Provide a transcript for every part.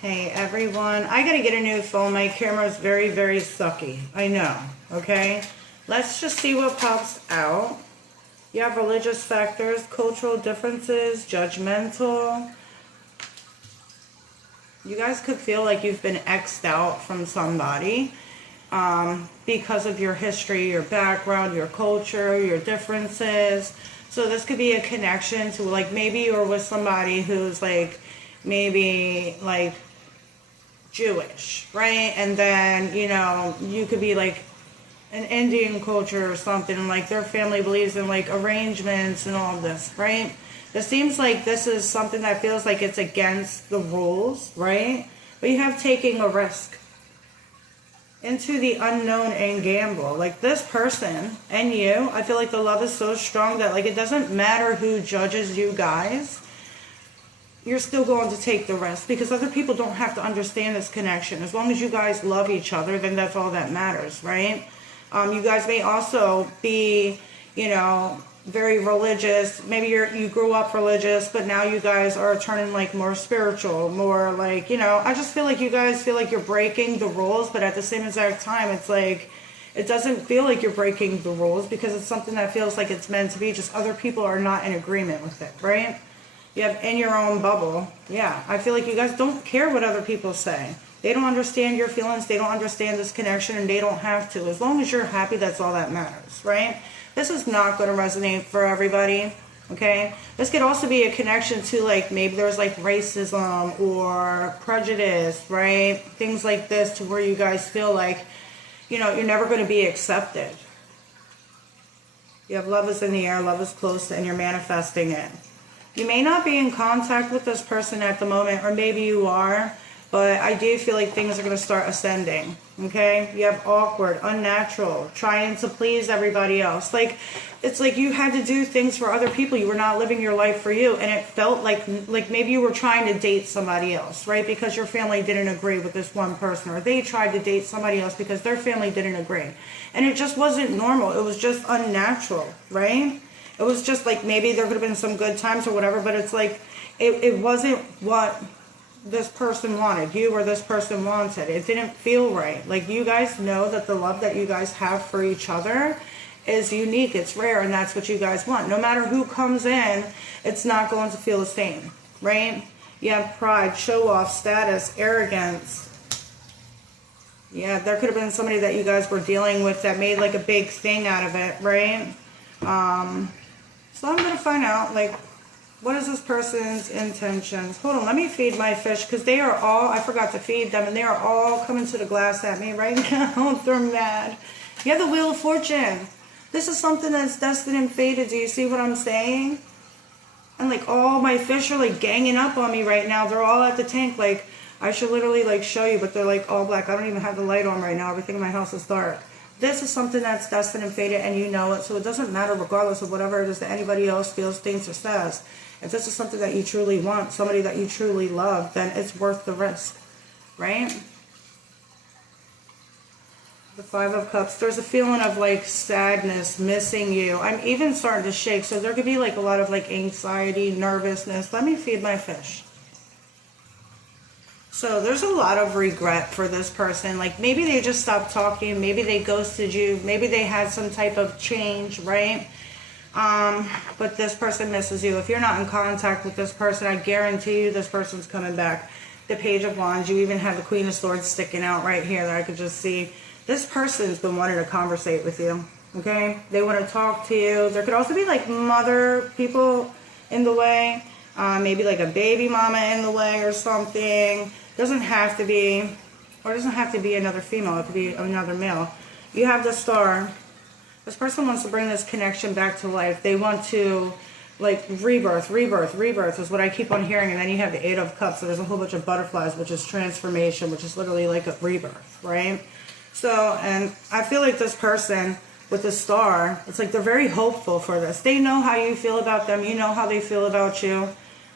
Hey everyone, I gotta get a new phone. My camera's very, very sucky. I know, okay? Let's just see what pops out. You have religious factors, cultural differences, judgmental. You guys could feel like you've been X'd out from somebody because of your history, your background, your culture, your differences. So this could be a connection to like maybe you're with somebody who's like maybe like Jewish, right? And then, you know, you could be like an Indian culture or something, like their family believes in like arrangements and all of this, right? It seems like this is something that feels like it's against the rules, right? But you have taking a risk into the unknown and gamble. Like this person and you, I feel like the love is so strong that like it doesn't matter who judges you guys. You're still going to take the risk because other people don't have to understand this connection. As long as you guys love each other, then that's all that matters, right? You guys may also be, you know, very religious. Maybe you grew up religious, but now you guys are turning like more spiritual, more like, you know, I just feel like you guys feel like you're breaking the rules, but at the same exact time, it's like, it doesn't feel like you're breaking the rules because it's something that feels like it's meant to be, just other people are not in agreement with it, right? You have in your own bubble. Yeah, I feel like you guys don't care what other people say. They don't understand your feelings. They don't understand this connection, and they don't have to. As long as you're happy, that's all that matters, right? This is not going to resonate for everybody, okay? This could also be a connection to, like, maybe there's, like, racism or prejudice, right? Things like this to where you guys feel like, you know, you're never going to be accepted. You have love is in the air, love is close, and you're manifesting it. You may not be in contact with this person at the moment, or maybe you are, but I do feel like things are going to start ascending, okay? You have awkward, unnatural, trying to please everybody else. Like, it's like you had to do things for other people. You were not living your life for you, and it felt like maybe you were trying to date somebody else, right? Because your family didn't agree with this one person, or they tried to date somebody else because their family didn't agree. And it just wasn't normal. It was just unnatural, right? It was just like maybe there could have been some good times or whatever, but it's like it wasn't what this person wanted, you or this person wanted. It didn't feel right. Like you guys know that the love that you guys have for each other is unique, it's rare, and that's what you guys want. No matter who comes in, it's not going to feel the same, right? You have pride, show off, status, arrogance. Yeah, there could have been somebody that you guys were dealing with that made like a big thing out of it, right? So I'm going to find out, like, what is this person's intentions? Hold on, let me feed my fish, because they are all, I forgot to feed them, and they are all coming to the glass at me right now. They're mad. You have the Wheel of Fortune. This is something that's destined and fated. Do you see what I'm saying? And, like, all my fish are, like, ganging up on me right now. They're all at the tank. Like, I should literally, like, show you, but they're, like, all black. I don't even have the light on right now. Everything in my house is dark. This is something that's destined and fated, and you know it, so it doesn't matter regardless of whatever it is that anybody else feels, thinks, or says. If this is something that you truly want, somebody that you truly love, then it's worth the risk, right? The Five of Cups. There's a feeling of, like, sadness, missing you. I'm even starting to shake, so there could be, like, a lot of, like, anxiety, nervousness. Let me feed my fish. So there's a lot of regret for this person. Like maybe they just stopped talking. Maybe they ghosted you. Maybe they had some type of change, right? But this person misses you. If you're not in contact with this person, I guarantee you this person's coming back. The Page of Wands. You even have the Queen of Swords sticking out right here that I could just see. This person's been wanting to conversate with you, okay? They want to talk to you. There could also be like mother people in the way. Maybe like a baby mama in the way or something. Doesn't have to be, or it doesn't have to be another female. It could be another male. You have the Star. This person wants to bring this connection back to life. They want to, like, rebirth is what I keep on hearing. And then you have the Eight of Cups. So there's a whole bunch of butterflies, which is transformation, which is literally like a rebirth, right? So, and I feel like this person with the Star, it's like they're very hopeful for this. They know how you feel about them. You know how they feel about you.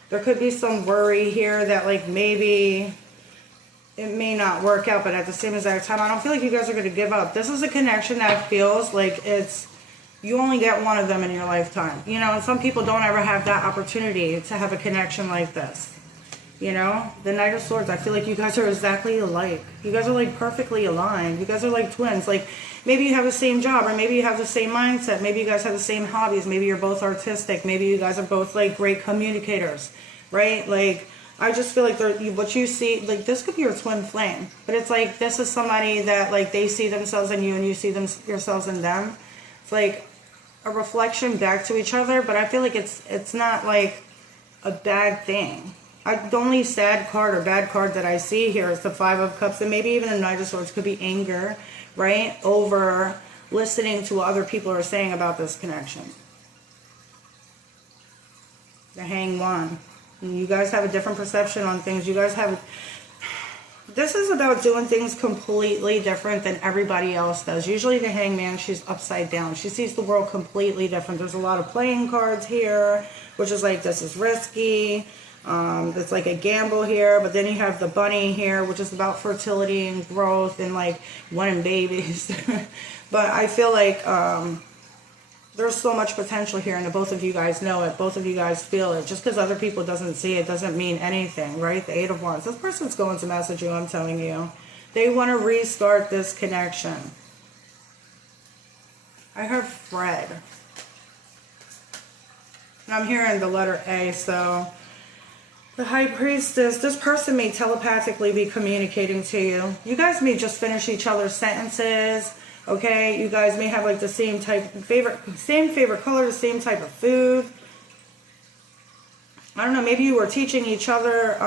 There could be some worry here that, like, maybe it may not work out, but at the same exact time, I don't feel like you guys are going to give up. This is a connection that feels like it's, you only get one of them in your lifetime. You know, and some people don't ever have that opportunity to have a connection like this. You know, the Knight of Swords, I feel like you guys are exactly alike. You guys are like perfectly aligned. You guys are like twins. Like maybe you have the same job, or maybe you have the same mindset. Maybe you guys have the same hobbies. Maybe you're both artistic. Maybe you guys are both like great communicators, right? Like I just feel like what you see, like this could be your twin flame, but it's like this is somebody that like they see themselves in you and you see yourselves in them. It's like a reflection back to each other, but I feel like it's not like a bad thing. The only sad card or bad card that I see here is the Five of Cups, and maybe even the Knight of Swords could be anger, right? Over listening to what other people are saying about this connection. The Hanged One. You guys have a different perception on things. You guys have... This is about doing things completely different than everybody else does. Usually the Hanged Man, she's upside down. She sees the world completely different. There's a lot of playing cards here, which is like, this is risky. It's like a gamble here, but then you have the Bunny here, which is about fertility and growth and like wanting babies. But I feel like there's so much potential here, and both of you guys know it. Both of you guys feel it. Just because other people doesn't see it doesn't mean anything, right? The Eight of Wands. This person's going to message you, I'm telling you. They want to restart this connection. I heard Fred. And I'm hearing the letter A, so... The High Priestess, this person may telepathically be communicating to you. You guys may just finish each other's sentences, okay? You guys may have like the same favorite color, the same type of food. I don't know, maybe you were teaching each other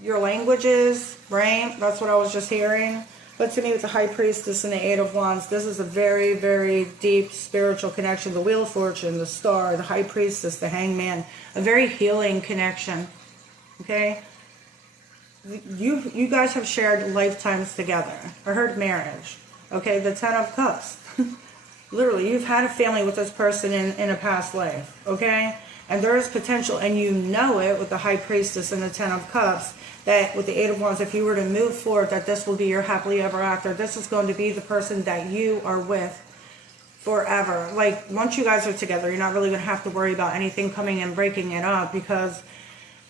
your languages, right? That's what I was just hearing. But to me, with the High Priestess and the Eight of Wands, this is a very, very deep spiritual connection. The Wheel of Fortune, the Star, the High Priestess, the Hanged Man. A very healing connection. Okay? You guys have shared lifetimes together. I heard marriage. Okay? The Ten of Cups. Literally, you've had a family with this person in a past life. Okay? And there is potential, and you know it with the High Priestess and the Ten of Cups, that with the Eight of Wands, if you were to move forward, that this will be your happily ever after. This is going to be the person that you are with forever. Like, once you guys are together, you're not really going to have to worry about anything coming and breaking it up, because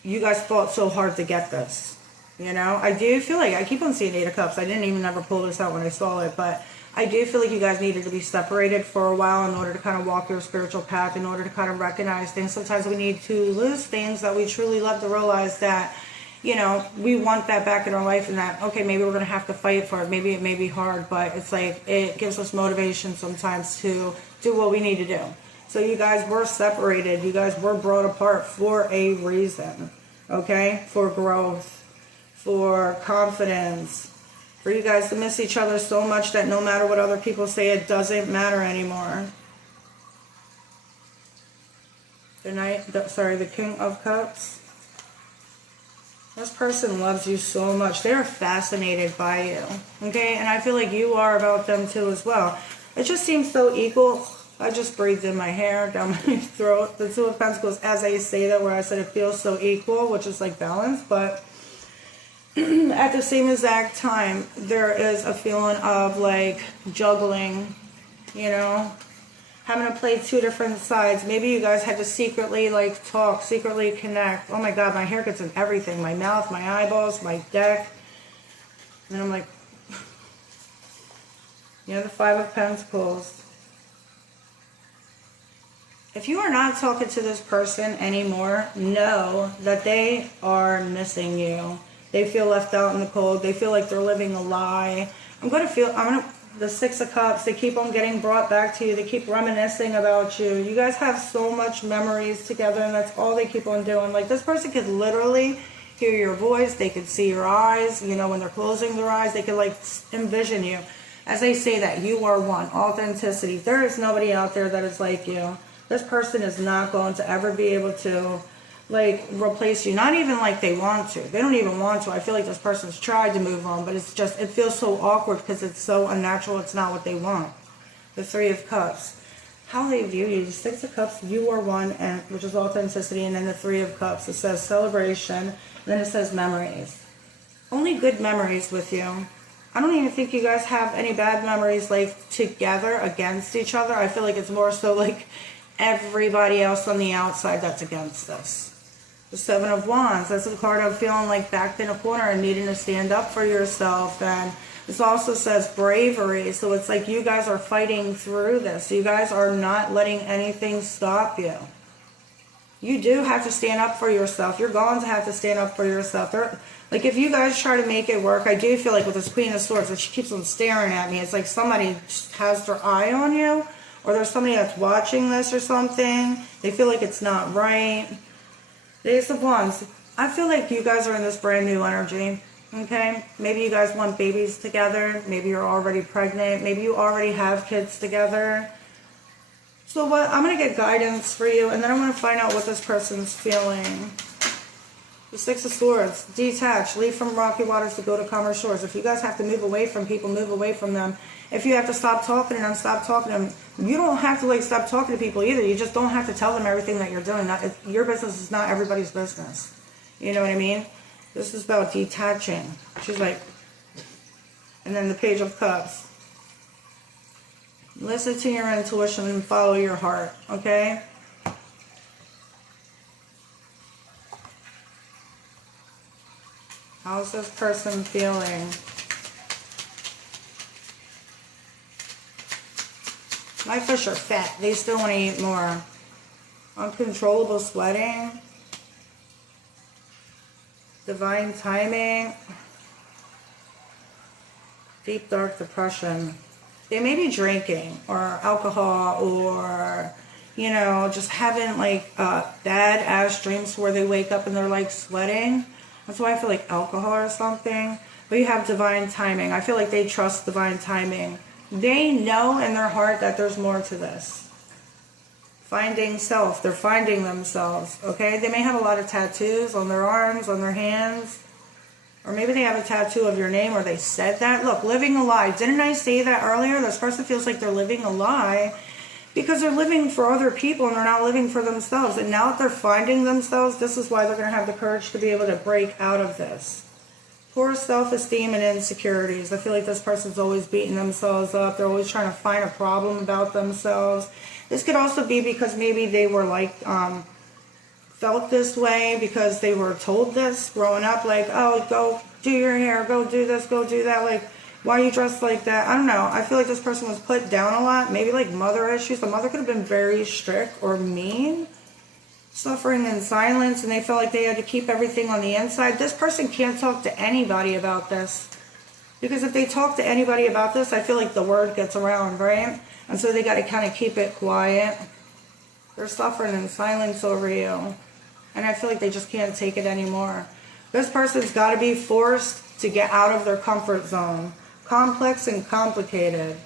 you guys fought so hard to get this. You know? I do feel like, I keep on seeing Eight of Cups. I didn't even ever pull this out when I saw it, but I do feel like you guys needed to be separated for a while in order to kind of walk your spiritual path, in order to kind of recognize things. Sometimes we need to lose things that we truly love to realize that, you know, we want that back in our life, and that, okay, maybe we're going to have to fight for it. Maybe it may be hard, but it's like, it gives us motivation sometimes to do what we need to do. So you guys were separated. You guys were brought apart for a reason, okay? For growth, for confidence, for you guys to miss each other so much that no matter what other people say, it doesn't matter anymore. The King of Cups. This person loves you so much. They are fascinated by you. Okay? And I feel like you are about them too as well. It just seems so equal. I just breathed in my hair, down my throat. The Two of Pentacles, as I say that, where I said it feels so equal, which is like balance. But at the same exact time, there is a feeling of like juggling, you know? Having to play two different sides. Maybe you guys had to secretly like talk, secretly connect. Oh my God, my hair gets in everything. My mouth, my eyeballs, my neck. And I'm like, you know, the Five of Pentacles. If you are not talking to this person anymore, know that they are missing you. They feel left out in the cold. They feel like they're living a lie. The Six of Cups, they keep on getting brought back to you. They keep reminiscing about you. You guys have so much memories together, and that's all they keep on doing. Like, this person could literally hear your voice. They could see your eyes. You know, when they're closing their eyes, they could, like, envision you. As they say that, you are one. Authenticity. There is nobody out there that is like you. This person is not going to ever be able to, like, replace you. Not even like they want to. They don't even want to. I feel like this person's tried to move on, but it's just, it feels so awkward because it's so unnatural. It's not what they want. The Three of Cups. How they view you. The Six of Cups, you are one, and which is authenticity. And then the Three of Cups, it says celebration. And then it says memories. Only good memories with you. I don't even think you guys have any bad memories, like, together against each other. I feel like it's more so like everybody else on the outside that's against this. The Seven of Wands, that's a card of feeling like backed in a corner and needing to stand up for yourself. And this also says bravery. So it's like you guys are fighting through this. You guys are not letting anything stop you. You do have to stand up for yourself. You're going to have to stand up for yourself. Like if you guys try to make it work, I do feel like with this Queen of Swords, that she keeps on staring at me. It's like somebody just has their eye on you, or there's somebody that's watching this or something. They feel like it's not right. The Ace of Wands. I feel like you guys are in this brand new energy. Okay? Maybe you guys want babies together. Maybe you're already pregnant. Maybe you already have kids together. So what? I'm going to get guidance for you, and then I want to find out what this person's feeling. The Six of Swords. Detach. Leave from rocky waters to go to calmer shores. If you guys have to move away from people, move away from them. If you have to stop talking to them, stop talking to them. You don't have to like stop talking to people either. You just don't have to tell them everything that you're doing. Your business is not everybody's business. You know what I mean? This is about detaching. She's like, and then the Page of Cups. Listen to your intuition and follow your heart, okay? How's this person feeling? My fish are fat. They still want to eat more. Uncontrollable sweating. Divine timing. Deep dark depression. They may be drinking or alcohol or, you know, just having like bad ass dreams where they wake up and they're like sweating. That's why I feel like alcohol or something. But you have divine timing. I feel like they trust divine timing. They know in their heart that there's more to this. Finding self. They're finding themselves. Okay? They may have a lot of tattoos on their arms, on their hands. Or maybe they have a tattoo of your name or they said that. Look, living a lie. Didn't I say that earlier? This person feels like they're living a lie because they're living for other people and they're not living for themselves. And now that they're finding themselves, this is why they're going to have the courage to be able to break out of this. Poor self-esteem and insecurities. I feel like this person's always beating themselves up. They're always trying to find a problem about themselves. This could also be because maybe they were like, felt this way because they were told this growing up. Like, oh, go do your hair, go do this, go do that. Like, why are you dressed like that? I don't know. I feel like this person was put down a lot. Maybe like mother issues. The mother could have been very strict or mean. Suffering in silence, and they felt like they had to keep everything on the inside. This person can't talk to anybody about this. Because if they talk to anybody about this, I feel like the word gets around, right? And so they got to kind of keep it quiet. They're suffering in silence over you. And I feel like they just can't take it anymore. This person's got to be forced to get out of their comfort zone. Complex and complicated.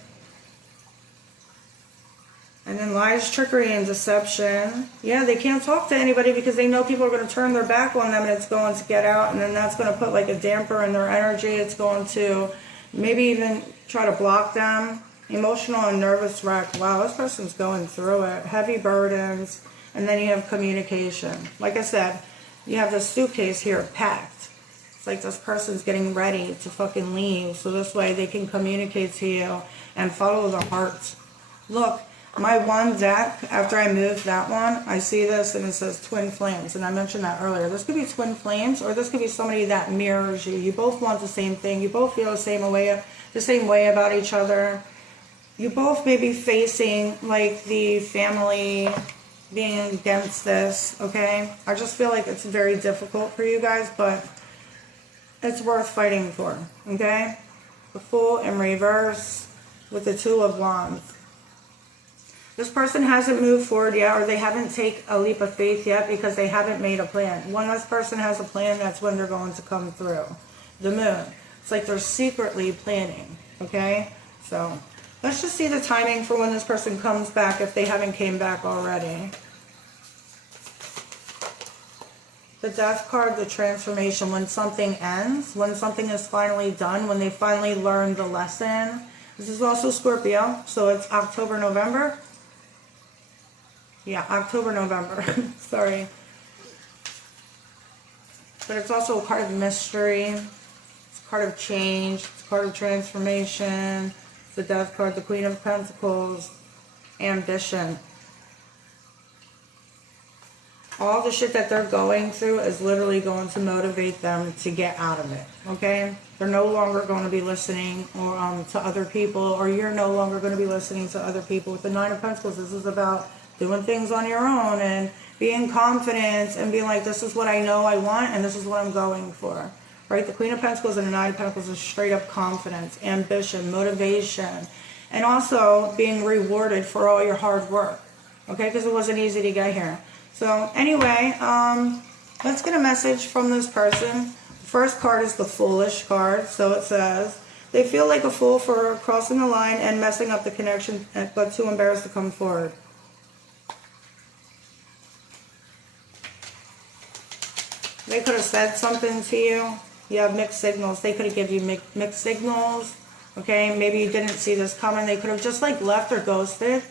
And then lies, trickery, and deception. Yeah, they can't talk to anybody because they know people are going to turn their back on them and it's going to get out. And then that's going to put like a damper in their energy. It's going to maybe even try to block them. Emotional and nervous wreck. Wow, this person's going through it. Heavy burdens. And then you have communication. Like I said, you have this suitcase here packed. It's like this person's getting ready to fucking leave. So this way they can communicate to you and follow the heart. Look. My one deck, after I moved that one, I see this and it says twin flames. And I mentioned that earlier. This could be twin flames or this could be somebody that mirrors you. You both want the same thing. You both feel the same way about each other. You both may be facing like the family being against this, okay? I just feel like it's very difficult for you guys, but it's worth fighting for, okay? The Fool in reverse with the Two of Wands. This person hasn't moved forward yet, or they haven't taken a leap of faith yet because they haven't made a plan. When this person has a plan, that's when they're going to come through. The Moon. It's like they're secretly planning, okay? So let's just see the timing for when this person comes back if they haven't came back already. The Death card, the transformation. When something ends, when something is finally done, when they finally learn the lesson. This is also Scorpio, so it's October, November. Yeah, October, November. Sorry. But it's also a card of mystery. It's a card of change. It's a card of transformation. It's the Death card, the Queen of Pentacles. Ambition. all the shit that they're going through is literally going to motivate them to get out of it, okay? They're no longer going to be listening or to other people, or you're no longer going to be listening to other people. With the Nine of Pentacles, this is about doing things on your own and being confident and being like, this is what I know I want and this is what I'm going for, right? The Queen of Pentacles and the Nine of Pentacles is straight up confidence, ambition, motivation, and also being rewarded for all your hard work, okay? Because it wasn't easy to get here. So anyway, let's get a message from this person. The first card is the Foolish card. So it says, they feel like a fool for crossing the line and messing up the connection, but too embarrassed to come forward. They could have said something to you. You have mixed signals. They could have given you mixed signals. Okay, maybe you didn't see this coming. They could have just like left or ghosted.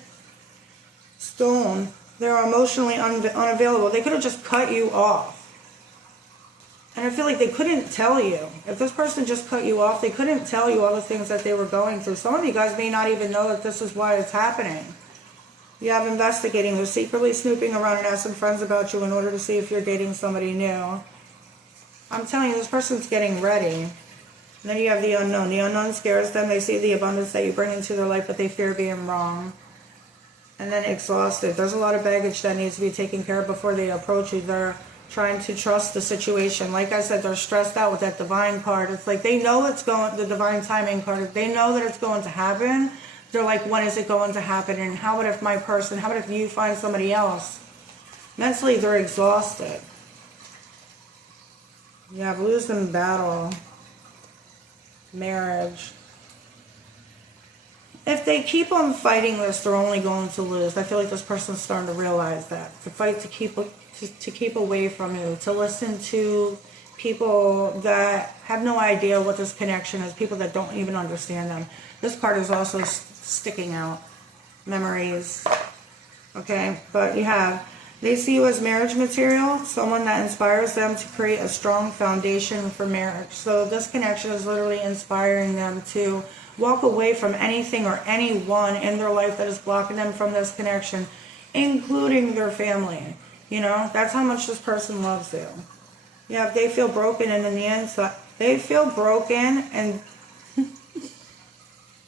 Stone. They're emotionally unavailable. They could have just cut you off. And I feel like they couldn't tell you. If this person just cut you off, they couldn't tell you all the things that they were going through. Some of you guys may not even know that this is why it's happening. You have investigating. They're secretly snooping around and asking friends about you in order to see if you're dating somebody new. I'm telling you, this person's getting ready. And then you have the unknown. The unknown scares them. They see the abundance that you bring into their life, but they fear being wrong. And then exhausted. There's a lot of baggage that needs to be taken care of before they approach you. They're trying to trust the situation. Like I said, they're stressed out with that divine card. It's like they know it's going, the divine timing card. They know that it's going to happen. They're like, when is it going to happen? And how about if my person, how about if you find somebody else? Mentally, they're exhausted. You have losing battle. Marriage. If they keep on fighting this, they're only going to lose. I feel like this person's starting to realize that. To fight to keep away from you. To listen to people that have no idea what this connection is. People that don't even understand them. This card is also sticking out. Memories. Okay, but you have, they see you as marriage material. Someone that inspires them to create a strong foundation for marriage. So this connection is literally inspiring them to walk away from anything or anyone in their life that is blocking them from this connection, including their family. You know, that's how much this person loves you. Yeah, they feel broken, and in the end, so they feel broken and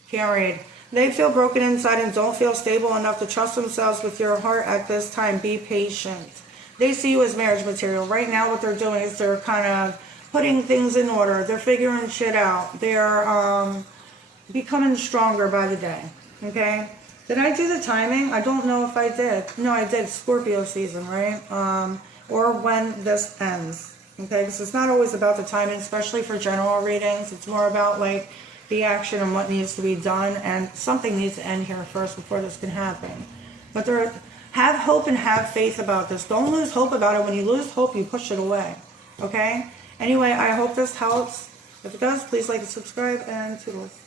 can't read. They feel broken inside and don't feel stable enough to trust themselves with your heart at this time. Be patient. They see you as marriage material. Right now, what they're doing is they're kind of putting things in order. They're figuring shit out. They're becoming stronger by the day. Okay? Did I do the timing? I don't know if I did. No, I did. Scorpio season, right? Or when this ends. Okay? Because it's not always about the timing, especially for general readings. It's more about like the action and what needs to be done, and something needs to end here first before this can happen. But have hope and have faith about this. Don't lose hope about it. When you lose hope, you push it away. Okay? Anyway, I hope this helps. If it does, please like and subscribe, and toodles.